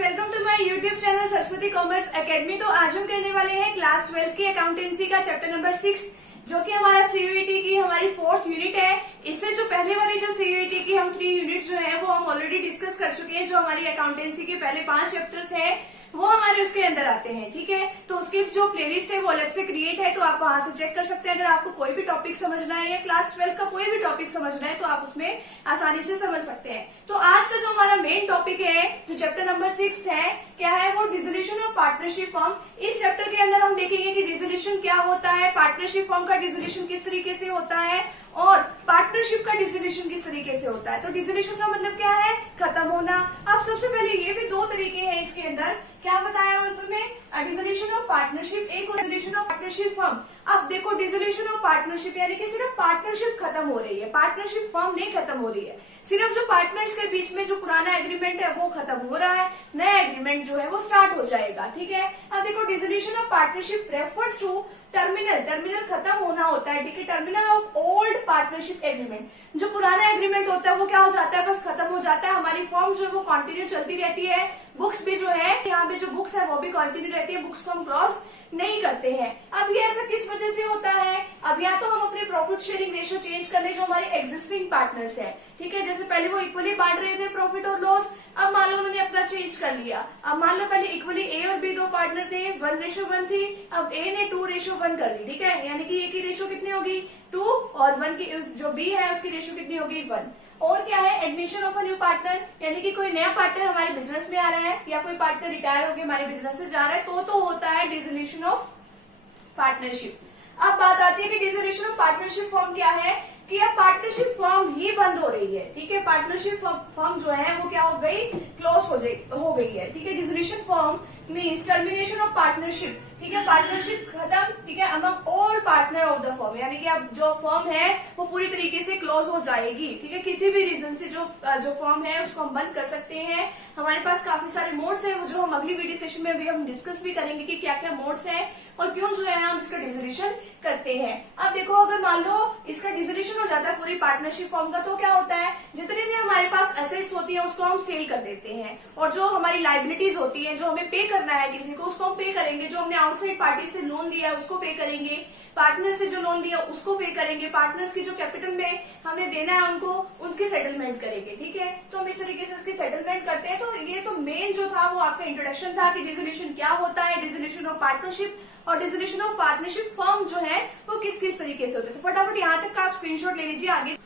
Welcome to my YouTube channel Saraswati commerce academy. तो आज हम करने वाले हैं क्लास 12 की अकाउंटेंसी का चैप्टर नंबर 6, जो कि हमारा सीयूईटी की हमारी 4th यूनिट है। इससे जो पहले वाली जो सीयूईटी की हम 3 यूनिट जो है वो हम ऑलरेडी डिस्कस कर चुके हैं। जो हमारी अकाउंटेंसी के पहले 5 चैप्टर्स हैं वो हमारे उसके अंदर आते हैं, ठीक है। तो उसकी जो प्लेलिस्ट है वो अलग से क्रिएट है, तो आप वहां से चेक कर सकते हैं। अगर आपको कोई भी टॉपिक समझना है या क्लास 12 का कोई भी टॉपिक समझना है तो आप उसमें आसानी से समझ सकते हैं। तो आज का जो हमारा मेन टॉपिक है, जो चैप्टर नंबर 6 है, क्या है वो डिसोल्यूशन ऑफ पार्टनरशिप फॉर्म। इस चैप्टर के अंदर हम देखेंगे कि डिसोल्यूशन क्या होता है, पार्टनरशिप फॉर्म का डिसोल्यूशन किस तरीके से होता है और पार्टनरशिप का डिसोल्यूशन किस तरीके से होता है। तो डिसोल्यूशन का मतलब क्या है, खत्म होना। अब सबसे पहले ये भी 2 तरीके हैं इसके अंदर, क्या बताया उसमें, डिसोल्यूशन ऑफ पार्टनरशिप एक और डिसोल्यूशन ऑफ पार्टनरशिप फर्म। अब देखो डिसोल्यूशन ऑफ पार्टनरशिप यानी कि सिर्फ पार्टनरशिप खत्म हो रही है, पार्टनरशिप फर्म नहीं खत्म हो रही है। सिर्फ जो पार्टनर्स के बीच में जो पुराना एग्रीमेंट है वो खत्म हो रहा है, नया एग्रीमेंट जो है वो स्टार्ट हो जाएगा, ठीक है। अब देखो dissolution of partnership refers to terminal खत्म होना होता है, ठीक है। Terminal of old partnership agreement, जो पुराना एग्रीमेंट होता है वो क्या हो जाता है, बस खत्म हो जाता है। हमारी फॉर्म जो है वो कंटिन्यू चलती रहती है, बुक्स भी जो है यहाँ पे जो बुक्स है वो भी कंटिन्यू रहती है, बुक्स को हम क्रॉस नहीं करते हैं। अब ये ऐसा किस वजह से होता है, अब या तो हम अपने प्रॉफिट शेयरिंग रेशियो चेंज कर ले जो हमारे एग्जिस्टिंग पार्टनर्स है, ठीक है। जैसे पहले वो इक्वली बांट रहे थे प्रॉफिट और लॉस, अब मान लो उन्होंने अपना चेंज कर लिया। अब मान लो पहले इक्वली ए और बी 2 पार्टनर थे, 1:1 थी, अब ए ने 2:1 कर ली, ठीक है। यानी कि ए की रेशियो कितनी होगी 2 और 1 की जो बी है उसकी रेशियो कितनी होगी 1। और क्या है, admission of a new partner, यानी कि कोई नया पार्टनर हमारे बिजनेस में आ रहा है या कोई पार्टनर रिटायर होकर हमारे बिजनेस से जा रहा है तो होता है डिसोल्यूशन ऑफ पार्टनरशिप। अब बात आती है कि डिसोल्यूशन ऑफ पार्टनरशिप फॉर्म क्या है, कि अब पार्टनरशिप फॉर्म ही बंद हो रही है, ठीक है। पार्टनरशिप फॉर्म जो है वो क्या हो गई, क्लोज हो गई है, ठीक है। Dissolution form means termination of partnership, ठीक है। पार्टनरशिप खत्म, ठीक है, among all partner of the firm, यानी कि अब जो फर्म है वो पूरी तरीके से क्लोज हो जाएगी, ठीक है। किसी भी रीजन से जो फर्म है उसको हम बंद कर सकते हैं। हमारे पास काफी सारे मोड्स हैं, वो जो हम अगली वीडियो सेशन में भी हम डिस्कस भी करेंगे कि क्या क्या मोड्स हैं और क्यों जो है हम इसका डिसोल्यूशन करते हैं। अब देखो अगर मान लो इसका डिसोल्यूशन हो जाता है पूरी पार्टनरशिप फॉर्म का, तो क्या होता है, जितने भी हमारे पास एसेट्स होती है उसको हम सेल कर देते हैं और जो हमारी लाइबिलिटीज होती है, जो हमें पे करना है किसी को, उसको हम पे करेंगे। जो हमने आउटसाइड पार्टी से लोन लिया है उसको पे करेंगे, पार्टनर से जो लोन लिया उसको पे करेंगे, पार्टनर्स की जो कैपिटल में हमें देना है उनको, उनकी सेटलमेंट करेंगे, ठीक है। तो हम इस तरीके से इसकी सेटलमेंट करते हैं। तो ये तो मेन जो था वो आपका इंट्रोडक्शन था कि डिसोल्यूशन क्या होता है, डिसोल्यूशन ऑफ पार्टनरशिप और डिसोल्यूशन ऑफ पार्टनरशिप फर्म जो है वो किस किस तरीके से होते हैं। तो फटाफट यहाँ तक का आप स्क्रीनशॉट ले लीजिए, आगे